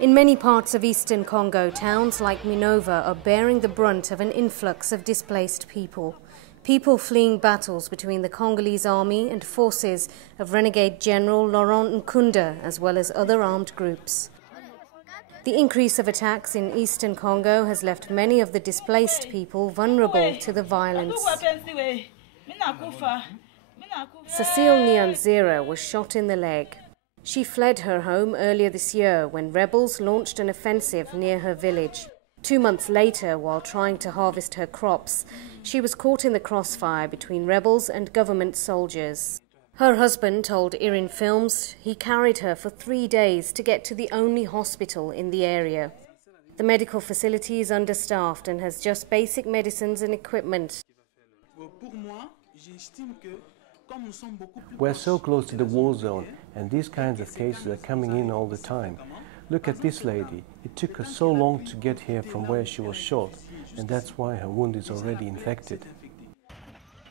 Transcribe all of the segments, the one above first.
In many parts of Eastern Congo, towns like Minova are bearing the brunt of an influx of displaced people. People fleeing battles between the Congolese army and forces of renegade General Laurent Nkunda, as well as other armed groups. The increase of attacks in Eastern Congo has left many of the displaced people vulnerable to the violence. Cecile Nyanzira was shot in the leg. She fled her home earlier this year when rebels launched an offensive near her village. 2 months later, while trying to harvest her crops, she was caught in the crossfire between rebels and government soldiers. Her husband told Irin Films he carried her for 3 days to get to the only hospital in the area. The medical facility is understaffed and has just basic medicines and equipment. We're so close to the war zone, and these kinds of cases are coming in all the time. Look at this lady. It took her so long to get here from where she was shot, and that's why her wound is already infected.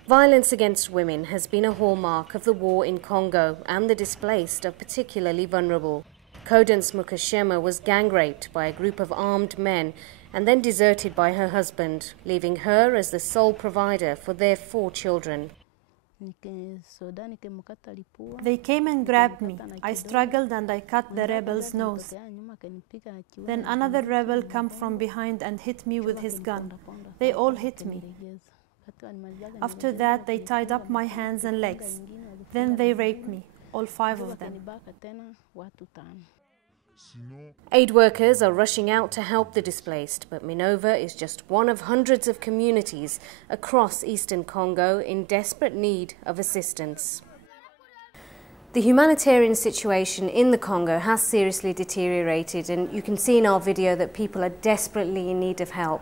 Violence against women has been a hallmark of the war in Congo, and the displaced are particularly vulnerable. Codence Mukashema was gang-raped by a group of armed men and then deserted by her husband, leaving her as the sole provider for their 4 children. They came and grabbed me. I struggled and I cut the rebel's nose. Then another rebel came from behind and hit me with his gun. They all hit me. After that, they tied up my hands and legs. Then they raped me, all 5 of them. Aid workers are rushing out to help the displaced, but Minova is just one of hundreds of communities across Eastern Congo in desperate need of assistance. The humanitarian situation in the Congo has seriously deteriorated, and you can see in our video that people are desperately in need of help.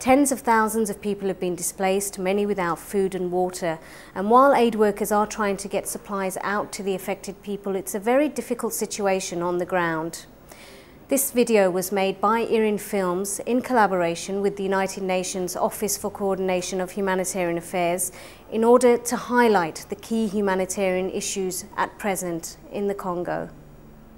Tens of thousands of people have been displaced, many without food and water. And while aid workers are trying to get supplies out to the affected people, it's a very difficult situation on the ground. This video was made by Irin Films in collaboration with the United Nations Office for Coordination of Humanitarian Affairs in order to highlight the key humanitarian issues at present in the Congo.